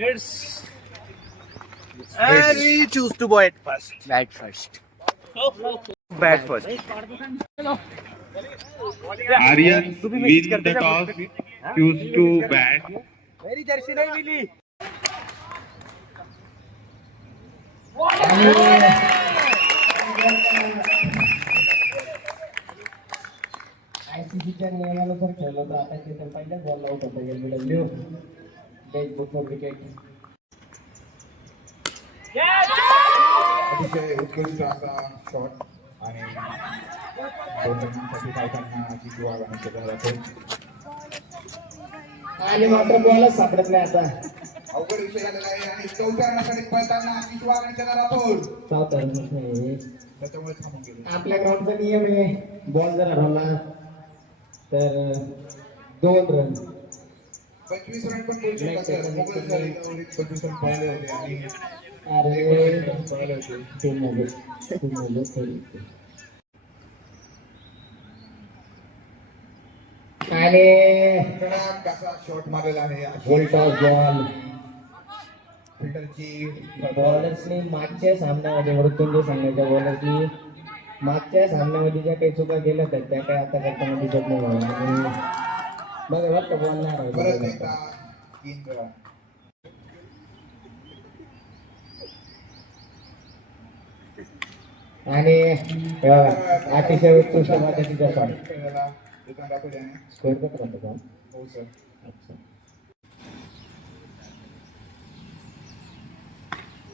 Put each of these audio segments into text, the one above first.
It's and we choose to bat first. Bat first. Bat first. Aryan win the toss, choose to bat. Very jersey नहीं मिली. आयसीसीच्या नियमानुसार खेळलं तर आता ते पहिल्याच बॉल आउट होतं LBW date book for cricket. अतिशय उत्कृष्ट असा शॉट आणि साठी पायताना जिजू आव्हान केलं जाते. आणि मात्र बॉलच सापडत नाही आता. अवघड विषय झालेला आहे आणि चौथ्या रनासाठी पळताना जिजू आव्हान केला जातो. चौथा रन नाही त्याच्यामुळे थांबून गेले. आपल्या ग्राउंडचा नियम आहे बॉल जर हरवला तर 2 रन. 25 रन पण करू शकतात सर. मोकळे सर 25 रन पळाले होते आणि अरे पळाले होते. ते मोबाईल आणि कडक असा शॉट मारलेला आहे. गोल टॉस बॉल. फिल्डरची बॉलर्सनी मागच्या सामन्यामध्ये मृत्युंजय सांगायच्या बॉलर्सनी मागच्या सामन्यामध्ये ज्या काही चुका केल्या होत्या त्या काही आता करताना दिसत नाही मला. आणि बघा बघा बॉल नाही परत हरवला. एकदा 3 रन. आणि अतिशय उत्कृष्ट पद्धतीचा शॉट. खेळायला दुकान दाखवले आहे. स्कोअर कसं राहतो का? हो सर. अच्छा.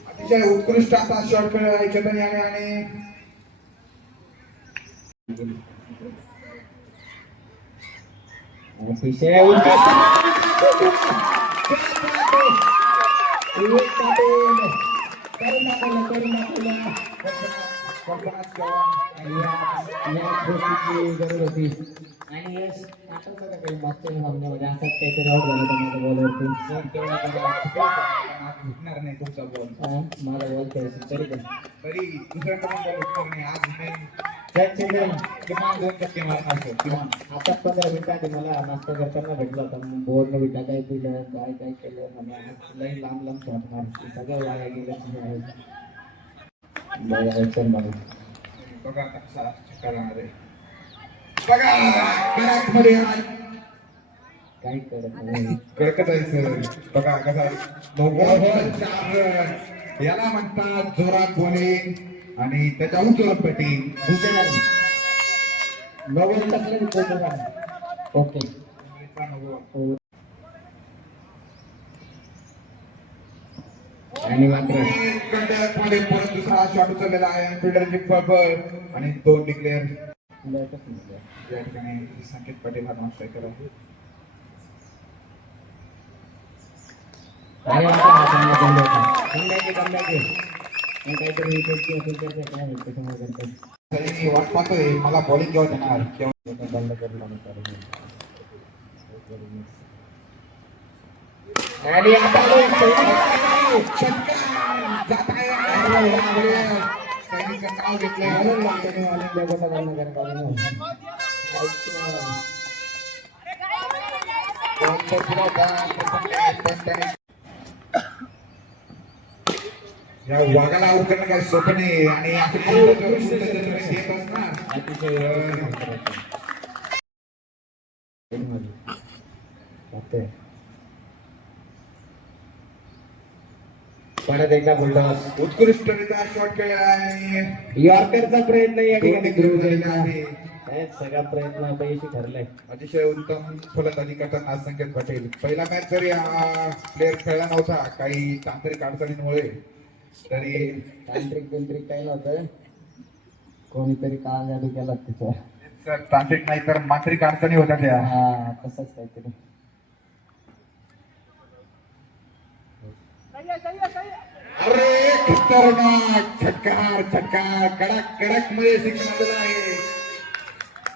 अतिशय उत्कृष्ट असा शॉट खेळला आहे चेतन याने आणि अतिशय उत्कृष्ट करून दाखवलं. कल्पनाच जवान या गोष्टीची गरज होती. आणि यश आठवतं का काही मागच्या सामन्यामध्ये असंच काहीतरी आउट झालं होतं माझ्या बॉलवरती. आज घुटणार नाही तुमचा बॉल. माझा बॉल खेळायची तरी पण तरी दुसऱ्या कडून बॉल घुटणार नाही. आज नाही त्याचे किमान 2% मारणार सर. किमान आता 15 मिनिटांनी मला नाश्ता करताना भेटला होता. बोर्डनं विटा काय पिलं काय काय केलं म्हणजे लई लांब लांब शॉट मारते सगळं वाया गेलं. बघा कसा चक्कर राहणार आहे. बघा कडकमध्ये काही करत नाही. कडकच आहे सर. बघा कसा 9 याला म्हणतात जोरात बॉलिंग आणि त्याच्या उंचवत बॅटिंग. ओके. आणि मात्र कडकमध्ये परत दुसरा शॉट उचललेला आहे. फिल्डरची फबल आणि 2 डिक्लेअर. या ठिकाणी संकेत पाटील हा नॉन स्ट्रायकर आहे. आणि काहीतरी विकेटची असेल तर काय होईल त्याच्यामुळे करतात. तरी मी वाट पाहतोय मला बॉलिंग केव्हा देणार केव्हा बंद करून आणि आता जात आहे. सैनिकांचं नाव घेतलंय म्हणून लागतं ऑलिम्पिया गोटा बंद करत आले. या वाघाला आउट करणं काही सोपं नाही आणि देत असणार. अतिशय परत एकदा बुलटॉस. उत्कृष्टरित्या शॉट केलेला आहे. यॉर्करचा प्रयत्न या ठिकाणी दोन झालेला आहे. सगळा प्रयत्न अपयशी ठरलाय. अतिशय उत्तम फलंदाजी करताना आज संकेत पाटील. पहिला मॅच जरी हा प्लेअर खेळला नव्हता काही तांत्रिक अडचणींमुळे तरी तांत्रिक काही नव्हतं. कोणीतरी काळ जादू केला तिचा. तांत्रिक नाही तर मांत्रिक अडचणी होत्या त्या. हा तसंच काहीतरी. अरे खतरनाक झटकार कडक मध्ये सिक्स मारलेला आहे.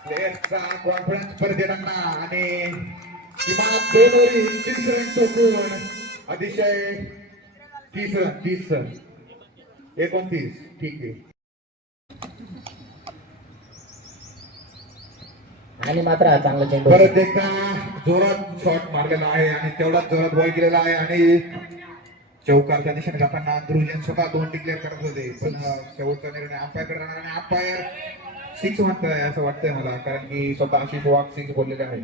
प्लेयर्सचा कॉन्फिडन्स परत येताना आणि किमान 2 ओव्हरी 30 रन ठोकून अतिशय 30 रन 29 ठीक आहे. आणि मात्र हा चांगला चेंडू. परत एकदा जोरात शॉट मारलेला आहे आणि तेवढाच जोरात बॉल केलेला आहे आणि चौकारच्या दिशेने जाताना ध्रुजन स्वतः 2 डिक्लेअर करत होते, पण शेवटचा निर्णय अंपायरकडे राहणार आणि अंपायर 6 म्हणतोय असं वाटतंय मला, कारण की स्वतः आशिष वाघ 6 बोललेले आहे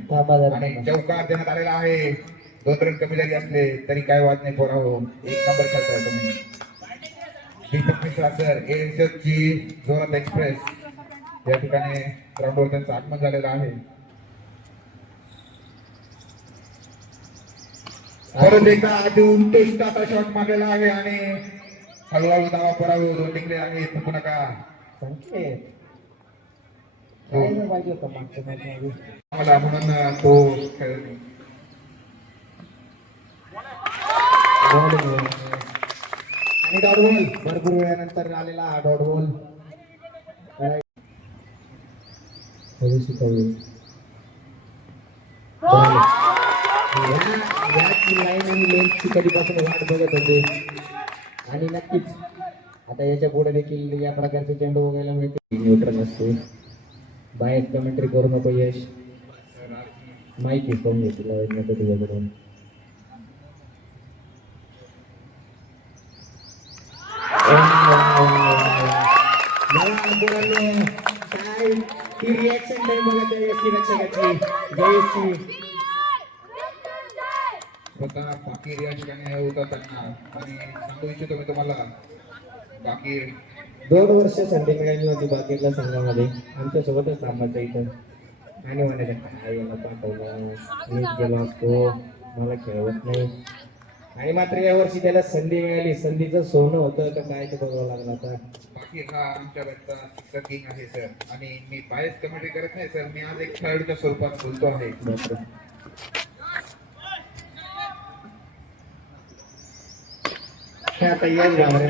आणि चौकार देण्यात आलेला आहे. 2 रन कमी जरी असले तरी काय वाद नाही पोराहो, 1 नंबर खेळताय तुम्ही. दीपक मिश्रा सर ची जोरात एक्सप्रेस या ठिकाणी ग्राउंडवर त्यांचं आगमन झालेलं आहे. परत एकदा उत्कृष्ट असा शॉट मारलेला आहे आणि हळूहळू धावा परावे 2 डिक्लेअर आहे. थकू नका मला म्हणून तो आणि डॉट बॉल भरपूर वेळानंतर आलेला हा डॉट बॉल. लाईन आणि लेन्थची कधीपासून वाट बघत होते आणि नक्कीच आता याच्या पुढे देखील या प्रकारचे चेंडू बघायला मिळते. न्यूट्रल असते, बाहेर कमेंट्री करू नको यश, माहिती फोन घेतला तुझ्याकडून. काय ती रिॲक्शन टाइम बघा त्या यशची रक्षकाची. जयश्री स्वतः बाकी या ठिकाणी उतरताना आणि सांगू इच्छितो मी तुम्हाला, बाकी 2 वर्ष संधी मिळाली होती बाकीच्या संघामध्ये, आमच्यासोबतच थांबायचं इथं आणि म्हणायचं काय याला पाठवलं, मीच गेलो असतो, मला खेळवत नाही. आणि मात्र यावर्षी त्याला संधी मिळाली, संधीचं सोनं होतं तर काय ते बघावं लागलं आता. बाकी हा आमच्या बॅचचा सिक्सर किंग आहे सर, आणि मी बायस कमेंट्री करत नाही सर, मी आज एक खेळाडूच्या स्वरूपात बोलतो आहे. आता येस घाबरे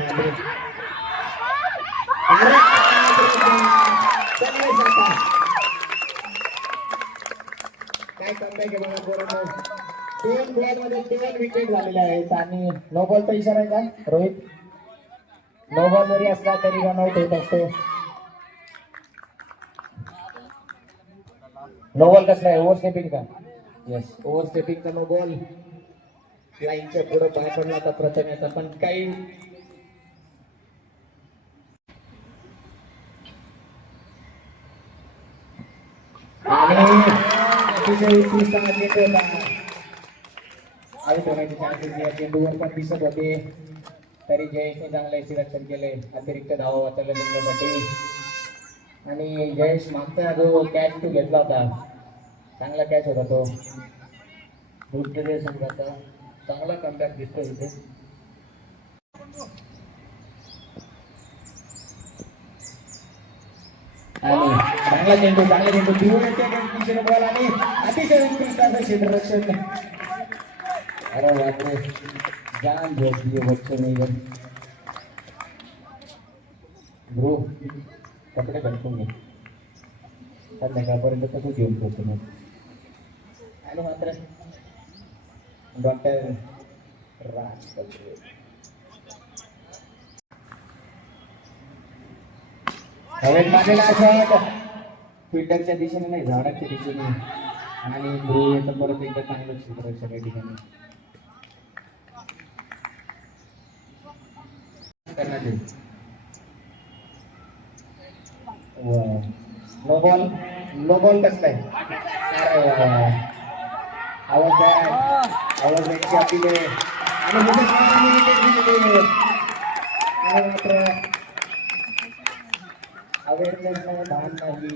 काय करताय की बघा पोरांनो. 2 बॉलमध्ये 2 विकेट झालेल्या आहेत आणि नो बॉलचा इशारा आहे का रोहित? नो बॉल जरी असला तरी रन आउट होत असतो. नो बॉल कसला आहे? ओव्हर स्टेपिंग का? येस, ओव्हर स्टेपिंगचा नो बॉल. लाईनच्या पुढे पाय पडला होता प्रथम याचा, पण काही अतिशय उत्कृष्ट चेंडू होता. आऊट होण्याचे चान्सेस या चेंडूवर पण दिसत होते, तरी जयेशने चांगले रक्षण केले. अतिरिक्त धावा वाचवल्या जिंकण्यासाठी. आणि जयेश मागचा जो कॅच तो घेतला होता, चांगला कॅच होता तो. बुलटले संघाचा चांगला कमबॅक दिसतो इथे. आणि चांगला चेंडू दिशेने बॉल आणि अतिशय उत्कृष्ट असं क्षेत्ररक्षण. अरे बापरे, जान झोपली बच्चे नाही ब्रो, कपडे घालून घे, संध्याकाळपर्यंत कसं घेऊन पोहोचतो मग. आणि मात्र डॉक्टर राज कपूर फिल्डरच्या दिशेने नाही, झाडाच्या दिशेने. आणि ध्रुव येतं परत एकदा चांगलं क्षेत्ररक्षण या ठिकाणी करण्यात येईल. नो बॉल, नो बॉल कसलाय? आवाज अपील आहे आणि मात्र अवेअरनेस भान नाही,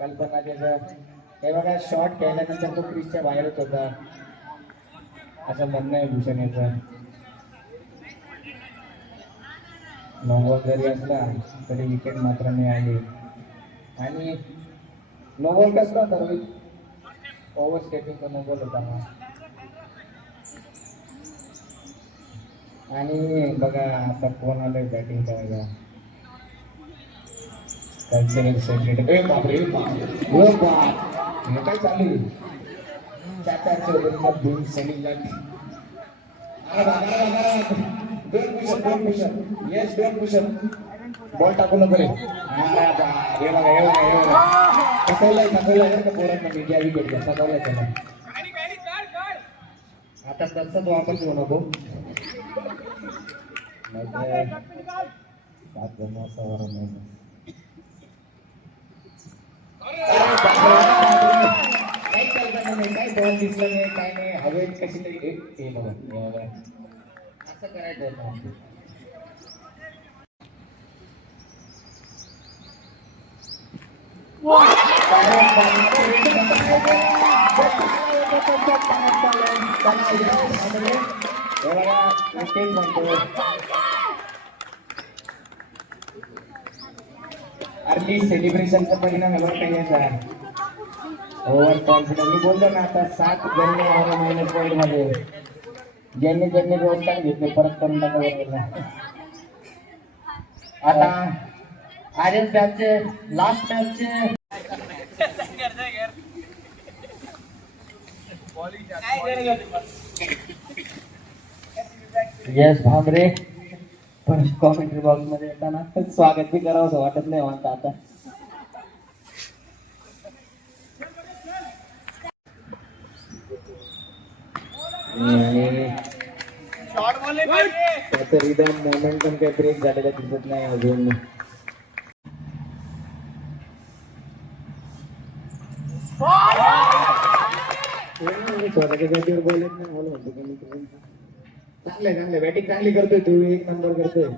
कल्पना त्याचं. हे बघा, शॉट खेळल्यानंतर तो क्रिसच्या बाहेरच होता असं म्हणणं आहे भूषण याचं. नो बॉल जरी असला तरी विकेट मात्र मिळाली. आणि नो बॉल कसला होता रोहित? ओव्हर स्टेपिंगचा नो बॉल होता. आणि बघा आता कोण आलंय बॅटिंग करायला. कल्चरल सेक्रेटरी काय चालू आहे? 4-4 ओव्हरमध्ये सनी लट. Yes, 2 push-up. बॉल टाकू नको रे. हे बघा थकवलंय का पोरांना मीडिया विकेट घ्या, थकवलंय त्याला. आता तसंच वापस येऊ नको. काही कल्पना नाही, काही बॉल दिसलं नाही, काय नाही, हवेत कशी तरी ते बघा हे बघा. असं करायचं होतं. अर्ली सेलिब्रेशनचा परिणाम एवढा काही याचा ओव्हर कॉन्फिडन्स मी बोललो ना आता 7 गल्ले आहे मायनस पॉईंट मध्ये ज्यांनी व्यवस्था घेतले परत करून टाका बरोबर. आता आर्यन मॅचचे लास्ट मॅचचे यस भांबरे पण कॉमेंट्री बॉक्स मध्ये येताना स्वागत बी करावं असं वाटत नाही म्हणता आता. त्याचं रिदम मोमेंटम काही ब्रेक झालेला दिसत नाही अजून. स्वतःच्या जागेवर बॉल येत नाही आलो म्हणतो. चांगले बॅटिंग चांगली करतोय तू, 1 नंबर करतोय.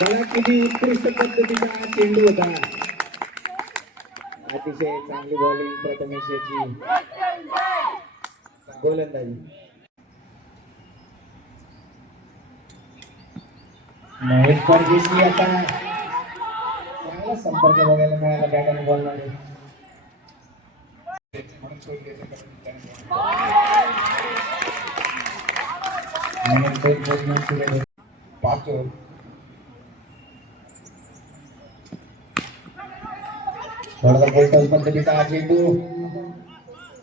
बघा किती उत्कृष्ट पद्धतीचा चेंडू होता. अतिशय चांगली बॉलिंग प्रथमेश याची गोलंदाजी. महेश परदेशी आता चांगला संपर्क बघायला मिळाला बॅट आणि बॉल मध्ये. थोडासा बोलटॉस पद्धतीचा हा चेंडू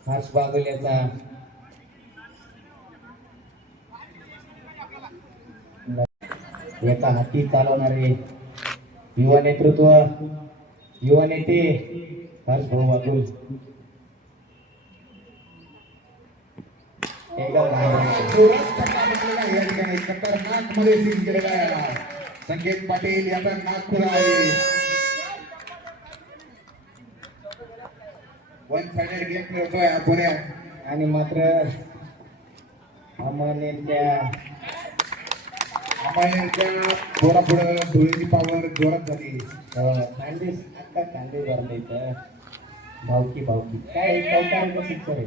हर्ष बागुल याचा. एका हाती चालवणारे युवा नेतृत्व, युवा नेते हर्ष भाऊ बागुल. खतरनाक मध्ये सीन केलेला आहे. संकेत पाटील याचा नाक खुला आहे. 1 साइडेड गेम खेळतोय पुण्यात आणि मात्र अमनेच्या थोडा धुळीची पावर जोरात झाली. कांदेस आता कांदे भरले तर भावकी काय चौकारांचं शिक्षण आहे.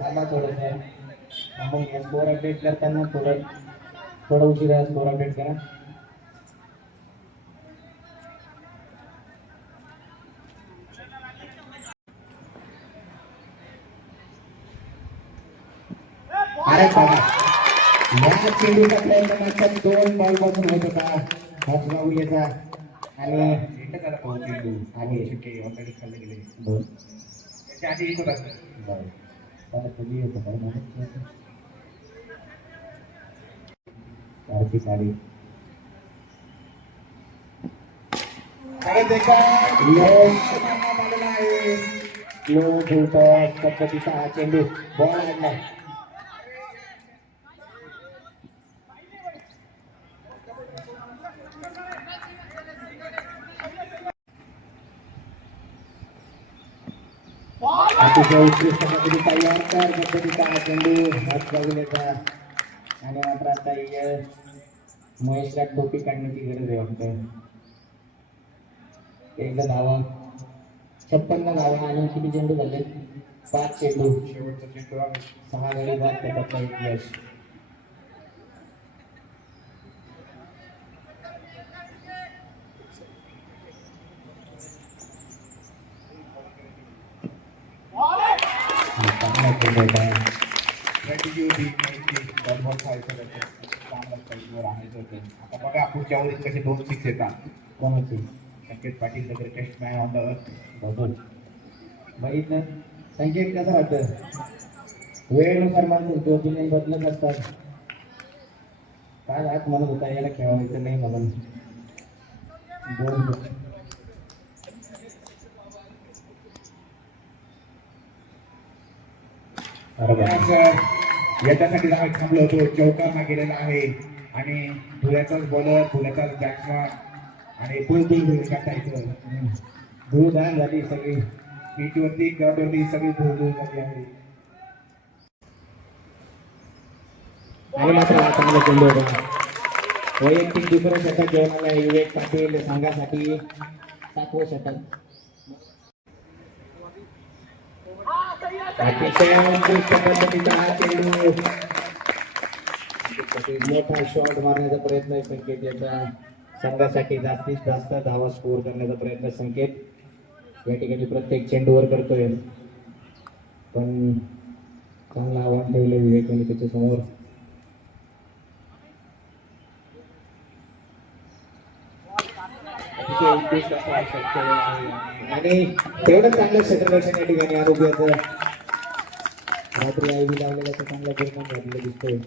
थांबा थोडंसं मग स्कोर अपडेट करताना थोडं उशिरा स्कोर अपडेट करा. अरे बाबा या चेंडूचा प्रयत्न मागच्या 2 बॉल पासून होत होता हर्ष बागुल याचा आणि चेंडू आणि शिके ऑलरेडी खाल्ले गेले. त्याच्या आधी येत होता. साडी पद्धतीचा हा चेंडू बॉल आणला. अतिशय उत्कृष्ट पद्धतीचा हा चेंडू हर्ष बागुल याचा आणि मात्र आता महेशला टोपी काढण्याची गरज आहे वाटतं. एकदा धावा 56 धावा आणि किती चेंडू झाले 5 चेंडू. शेवटचा चेंडू 6 गडी बाद त्याचा एक यश. आता बघा पुढच्या ओव्हरीत कसे 2 6 येतात. कोणाची Sanket Patil the greatest man on the earth. बघून बघितलं संकेत कसं राहतं वेळेनुसार माणसं ओपिनियन बदलत असतात. काय आज म्हणत होता याला खेळायचं नाही मला. बरं. याच्यासाठी आम्ही थांबलो होतो. चौकार गेलेला आहे आणि धुळ्याचाच बॉलर, धुळ्याचाच बॅट्समन आणि फुल करता येतं. धूळधाण झाली सगळी. पिचवरती ग्राउंडवरती सगळी धुळ झाली आहे. आणि मात्र हा चांगला चेंडू होता. वैयक्तिक दुसरं षटक घेऊन आला विवेक पाटील संघासाठी 7वं षटक. अतिशय उत्कृष्ट पद्धतीचा हा चेंडू. मोठा शॉट मारण्याचा प्रयत्न संकेत याचा संघासाठी जास्तीत जास्त धावा स्कोर करण्याचा प्रयत्न संकेत या ठिकाणी प्रत्येक चेंडूवर करतोय. पण चांगलं आव्हान ठेवलं विवेकने त्याच्या समोर. आणि तेवढं चांगलं क्षेत्ररक्षण या ठिकाणी आरोग्याचं रात्री आयबी लावलेला चांगला परिणाम झालेला दिसतोय.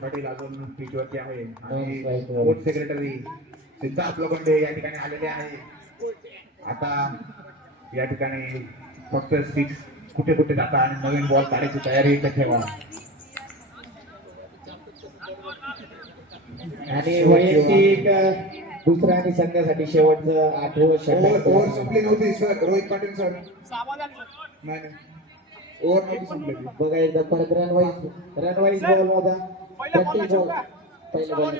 पाटील अजून पिचवरती आहे आणि स्पोर्ट्स सेक्रेटरी सिद्धार्थ लोखंडे या ठिकाणी आलेले आहे. आता या ठिकाणी फक्त 6 कुठे कुठे जाता आणि नवीन बॉल काढायची तयारी इथे ठेवा. आणि वैयक्तिक दुसरा आणि संघासाठी शेवटचं 8वं षटक. ओव्हर संपली नव्हती सर. रोहित पाटील सर नाही ओव्हर नव्हती संपली. बघा एकदा परत रनवाईज बॉल होता. प्रत्येक बॉल पहिल्या बॉल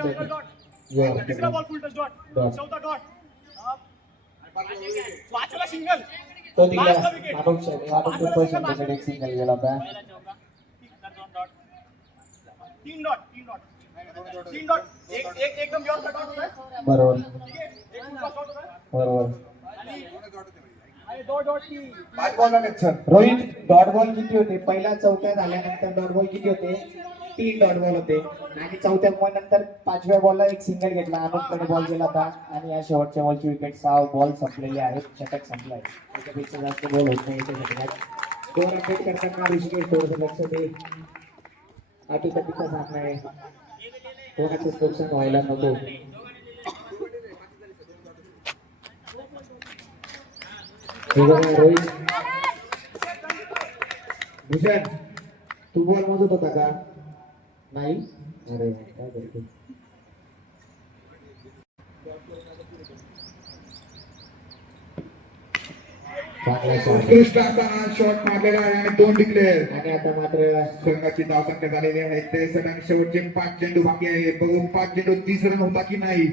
तिसरा बॉल फुल टच डॉट, चौथा डॉट, पाचवा सिंगल. तो दिला एक सिंगल गेला होता. 3 डॉट एकदम योग्य डॉट होता. बरोबर ठीक आहे, एक फुल शॉट होता बरोबर. आणि 2 डॉट की 5 बॉल आहेत सर. रोहित डॉट बॉल किती होते? पहिला चौथ्या झाल्यानंतर डॉट बॉल किती होते? 3 डॉट बॉल होते. आणि चौथ्या बॉल नंतर 5व्या बॉलला एक सिंगल घेतला. अनुपकडे बॉल गेला होता आणि या शेवटच्या बॉलची विकेट 6 बॉल संपलेले आहेत. षटक संपलं आहे. त्याच्यापेक्षा जास्त बॉल होत नाही याच्या षटकात. स्कोअर अपडेट करताना ऋषिकेश थोडंसं लक्ष दे. अटीतटीचा सामना आहे. कोणाचंच नुकसान व्हायला नको. रोहित भूषण तू बॉल मोजत होता का? नाही. अरे काय करतो. उत्कृष्ट असा हा शॉट मारलेला आहे आणि 2 डिक्लेअर. आणि आता मात्र संघाची धावसंख्या झालेली आहे 63 आणि शेवटचे 5 चेंडू बाकी आहे. बघू 5 चेंडू 30 रन होता की नाही.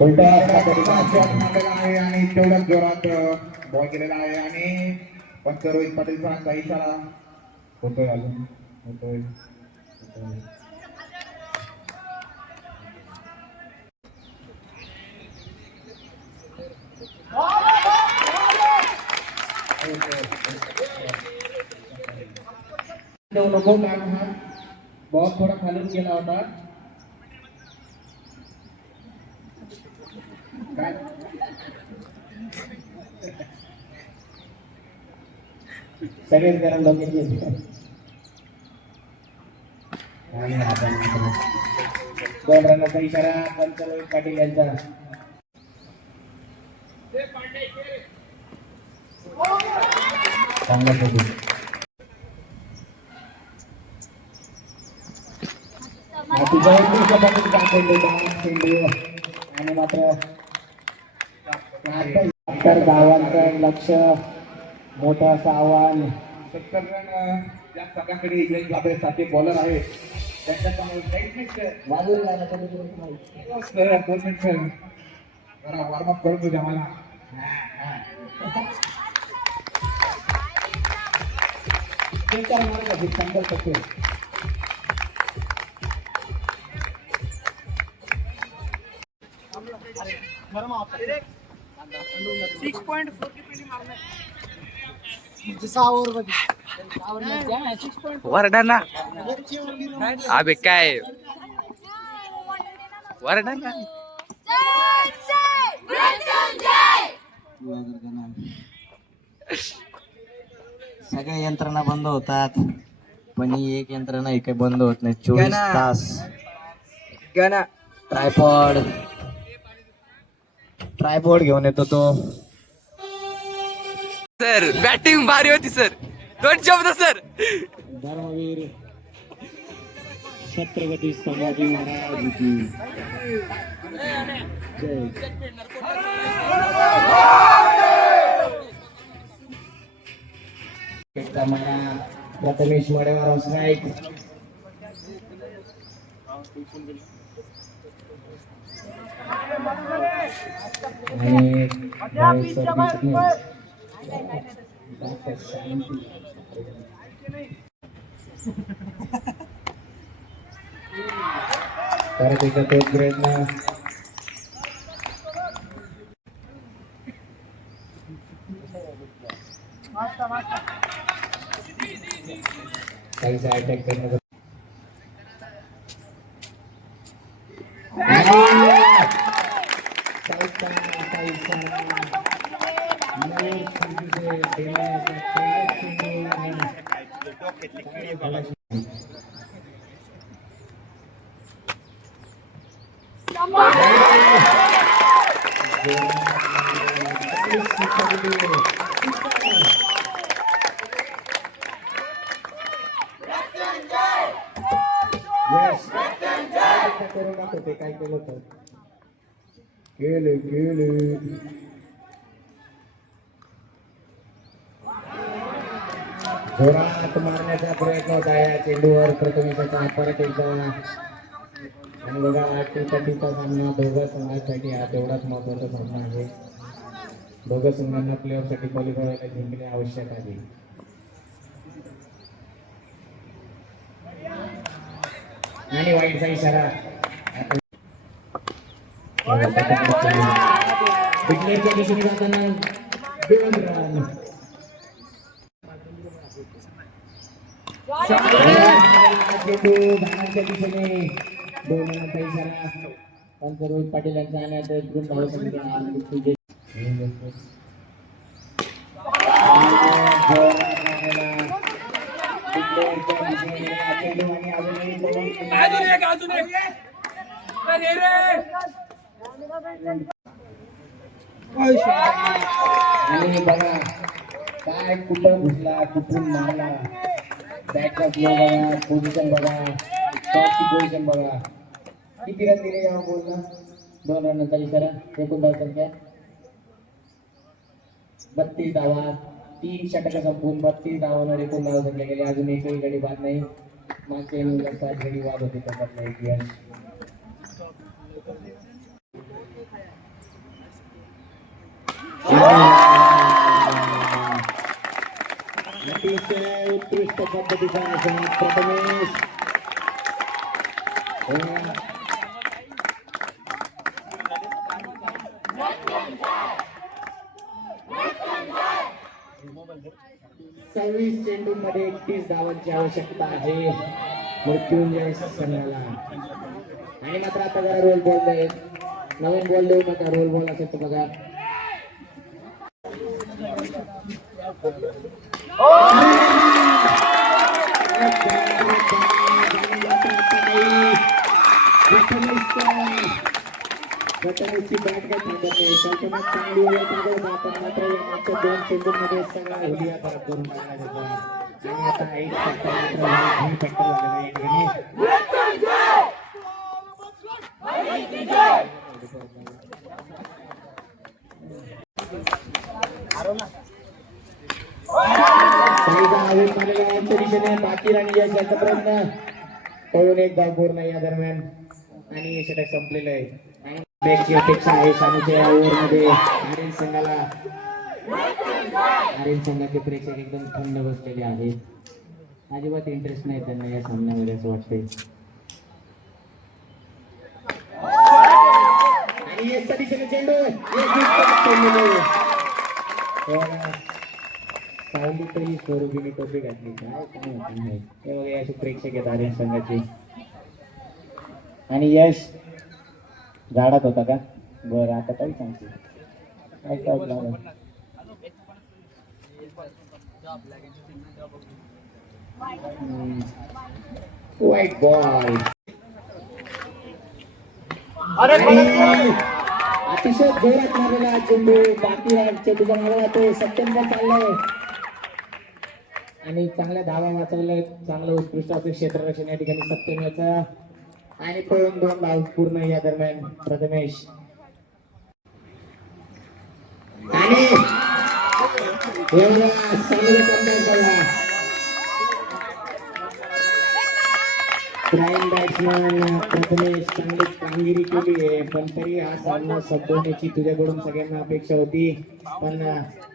उलटा शॉट मारलेला आहे आणि तेवढ्याच जोरात बॉल केलेला आहे आणि पंच रोहित पाटील सरांचा इशारा होतोय. अजून होतोय. नको कारण हा बॉल थोडा खालून गेला होता. सगळेच गरम लोकांचे. आणि आपण 2 रनाचा इशारा पंच रोहित पाटील यांचा. चांगला चेंडू. आणि मात्र धावांचं लक्ष मोठं असं आव्हान. 70 रन या संघाकडे इंग्लंड आपले 7 बॉलर आहेत. त्यांच्यासमोर जरा वॉर्मअप करून तुझ्या मला गरम वरडा ना अबे काय वरडा ना. सगळ्या यंत्रणा बंद होतात पण ही एक यंत्रणा ही काही बंद होत नाही 24 तास. ट्रायपॉड घेऊन येतो तो. सर बॅटिंग भारी होती सर. 2 शब्द सर. धर्मवीर छत्रपती संभाजी महाराज की जय. प्रथमेश मडेवार स्ट्राईक. परत एकदा तोच प्रयत्न. काहीसा अटॅक करण्याचा करून दाखवते काय केलं तर. केले जोरात मारण्याचा प्रयत्न होता या चेंडूवर प्रथमेशाचा. परत एकदा. आणि बघा टी-20चा सामना दोघा संघांसाठी हा तेवढाच महत्वाचा सामना आहे. दोघं संघांना प्लेऑफ साठी क्वालिफाय व्हायला जिंकणे आवश्यक आहे. आणि वाईटचा इशारा. फिटनेसच्या दिशेने जाताना 2 रन. धावांच्या दिशेने 2 रनांचा इशारा. पंच रोहित पाटील यांच्या आणण्यात एकूण धावसंख्या आणि बघा काय कुठं घुसला कुठून मारला. बॅटचा फ्लो बघा. पोझिशन बघा. शॉटची पोझिशन बघा. किती रन दिले या बॉलला. 2 रनांचा इशारा. एकूण धावसंख्या 32 धावा. 3 षटक संपून 32 धावांवर एकूण धावसंख्या गेली. अजून एकही गडी बाद नाही. मागच्या इनिंगला 7 गडी बाद होते त्याच्यातला एक यश. अतिशय उत्कृष्ट पद्धतीचा प्रथमेश. सव्वीस चेंडूंमध्ये 31 धावांची आवश्यकता आहे मृत्युंजय संघाला. आणि मात्र आता जरा रोल बॉल आहेत. नवीन बॉल देऊ नका. रोल बॉल असेल तर बघा. प्रथमेशची बॅट काय थांबत नाही. कल्पना चांगली जाताना मात्र मागच्या 2 चेंडूंमध्ये सगळा हुलिया परत करून टाकण्यात होता. आणि आता 1 फॅक्टर झालेला आहे. दिशेने बाकी आणि यश याचा प्रयत्न कळून एक धाव पूर्ण या दरम्यान. आणि षटक संपलेलं आहे. आणि बॅटची अपेक्षा आहे शानूच्या ओव्हरमध्ये. आर्यन संघाचे प्रेक्षक एकदम थंड बसलेले आहेत. अजिबात इंटरेस्ट नाही त्यांना या सामन्यामध्ये असं वाटतंय. आणि एक दिशेने चेंडू चेंडू सावली तरी स्वरूपीने टोपी घातली काय हे बघा अशी प्रेक्षक आहेत आर्यन संघाचे. आणि यश झाडात होता का बरं आता काही सांगते काय काय लागलं वाईट बॉल अतिशय जोरात मारलेला चेंडू बाकी चेंडूचा मारला तो सप्टेंबर चाललाय आणि चांगल्या धावा वाचवल्या चांगलं उत्कृष्ट असं क्षेत्ररक्षण या ठिकाणी सप्टेम याचा आणि पळून 2 धाव पूर्ण या दरम्यान प्रथमेश आणि एवढा चांगला कमबॅक झाला प्राईम बॅट्समन प्रथमेश चांगली कामगिरी केली आहे पण तरी हा सामना संपवण्याची तुझ्याकडून सगळ्यांना अपेक्षा होती पण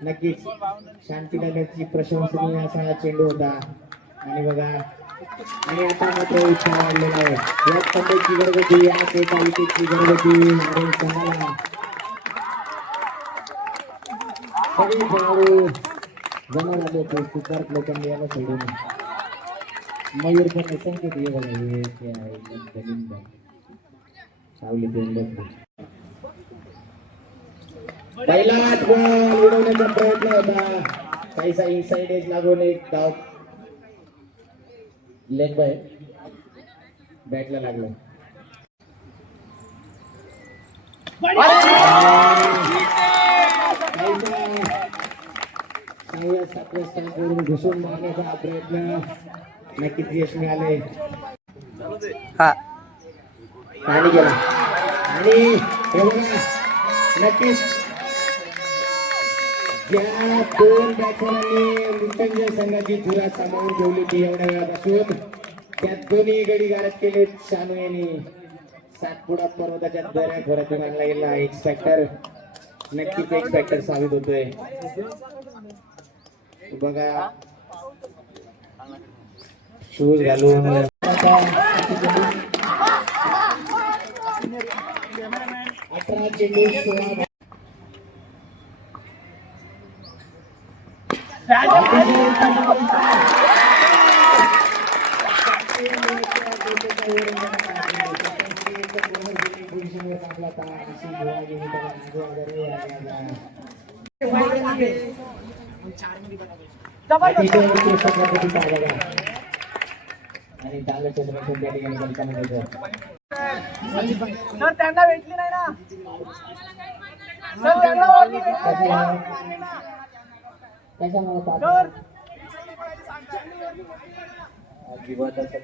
नक्कीच शांतीलाची प्रशंसनीय असा चेंडू होता. आणि बघा आणि आता मात्र उत्साह वाढलेला आहे या स्पर्धेची गरज होती या तालुक्याची गरज होती आणि संघाला सगळे खेळाडू जमा झाले होते सिद्धार्थ लोकांनी याला सोडून मयूर पण संकेत ये बघा हे सावली पहिला बॉल उडवण्याचा प्रयत्न होता काहीसा इनसाइड एज लागून एक धाव लेग बाय बॅटला लागलं घुसून मारण्याचा प्रयत्न नक्कीच यश मिळाले आणि गेला आणि नक्कीच ज्या 2 बॅट्समॅनांनी मृत्युंजय संघाची धुरा सामावून ठेवली होती एवढ्या वेळापासून त्या दोन्ही गडी गारद केले शानू यांनी सातपुडा पर्वताच्या दऱ्या खोऱ्यातून आणला गेला एक्स फॅक्टर नक्कीच एक्स फॅक्टर साबित होतोय बघा शूज घालून 18 चेंडू 16 आणि चांगलं क्षेत्ररक्षण त्या ठिकाणी करताना सर त्यांना भेटली नाही ना सर त्यांना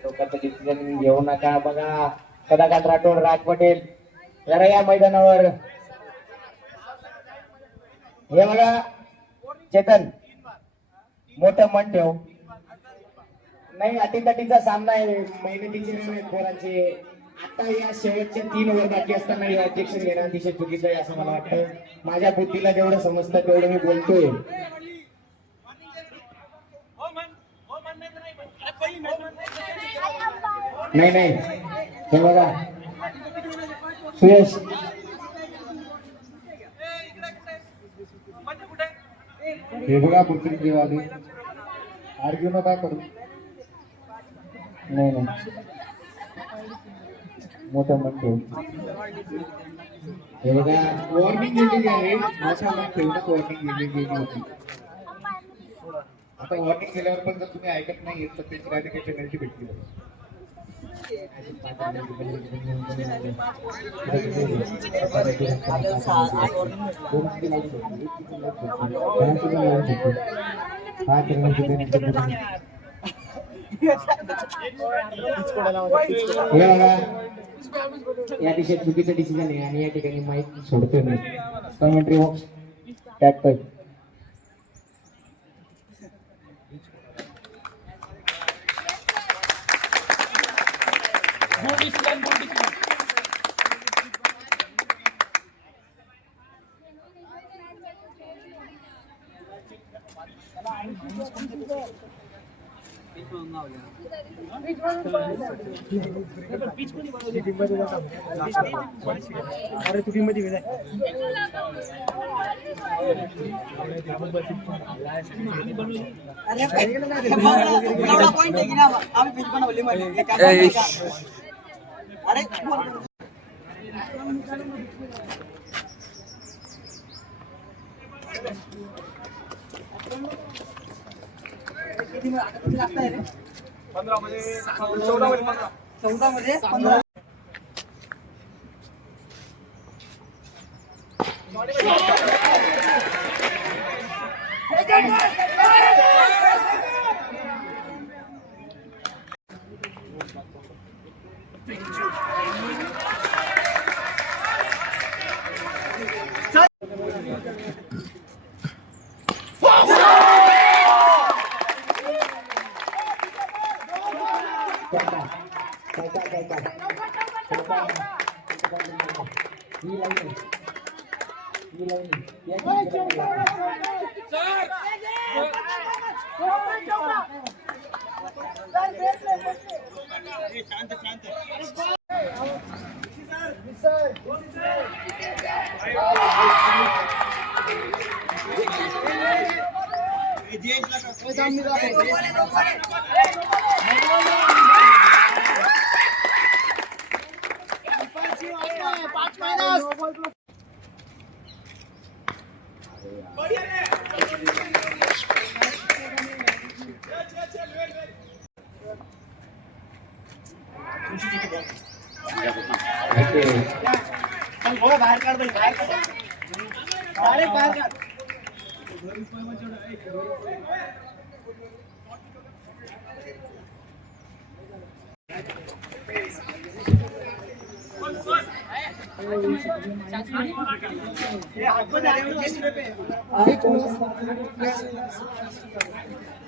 टोकाचं डिसिजन घेऊ नका बघा कदाकात राठोड राज पटेल जरा या मैदानावर हे बघा चेतन मोठं मन ठेव नाही अटीतटीचा सामना आहे मेहनतीचे पोरांचे आता या शेवटचे 3 ओव्हर बाकी असताना हे ऑब्जेक्शन घेणं अतिशय चुकीचं आहे असं मला वाटतं माझ्या बुद्धीला जेवढं समजतं तेवढं मी बोलतोय नाही हे बघा सुयश हे बघा पुढची देवाली आर्ग्यू नका करू नाही मोठं म्हणतो हे बघा वॉर्निंग दिलेली आहे माझ्या मन ठेवण्यात वॉर्निंग दिलेली होती आता वॉर्निंग दिल्यावर पण जर तुम्ही ऐकत नाही तर त्याची राजकीय पेनल्टी भेटली या दिशेत चुकीचं डिसिजन आहे आणि या ठिकाणी माहिती सोडतोय मी कमेंट्री बॉक्स टॅप कर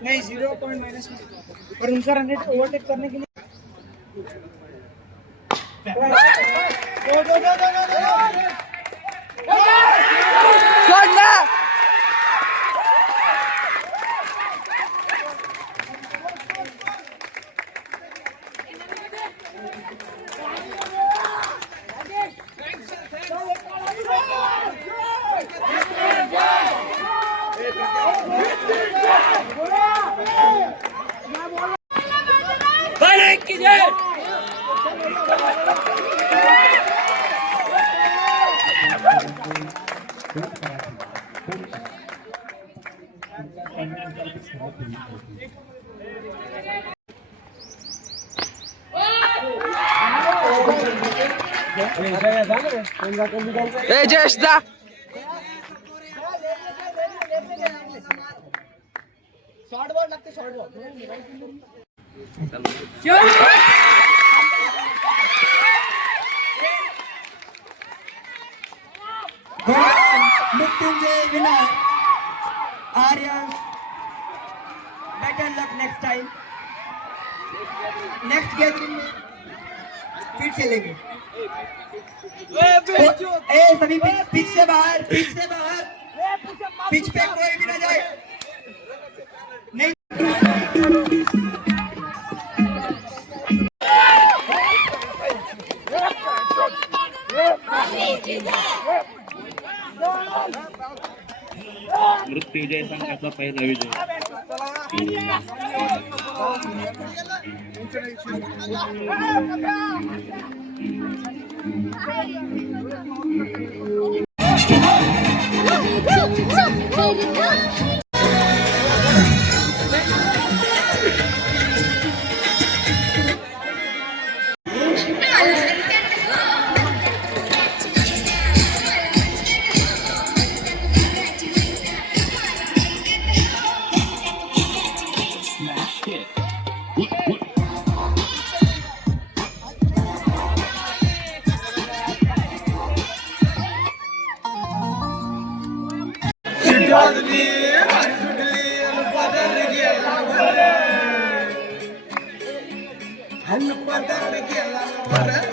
नहीं 0 पॉइंट माइनस और उनका रन रेट ओवरटेक करने के लिए जयेश दा शॉर्ट बॉल लागते short ball Mrityunjay winner Aryan better luck next time next gathering में फिर खेलेंगे सभी पिच से बाहर पिच पे कोई भी ना जाए नहीं मृत्युंजय संघाचा पहिला विजय. हन पदर गेला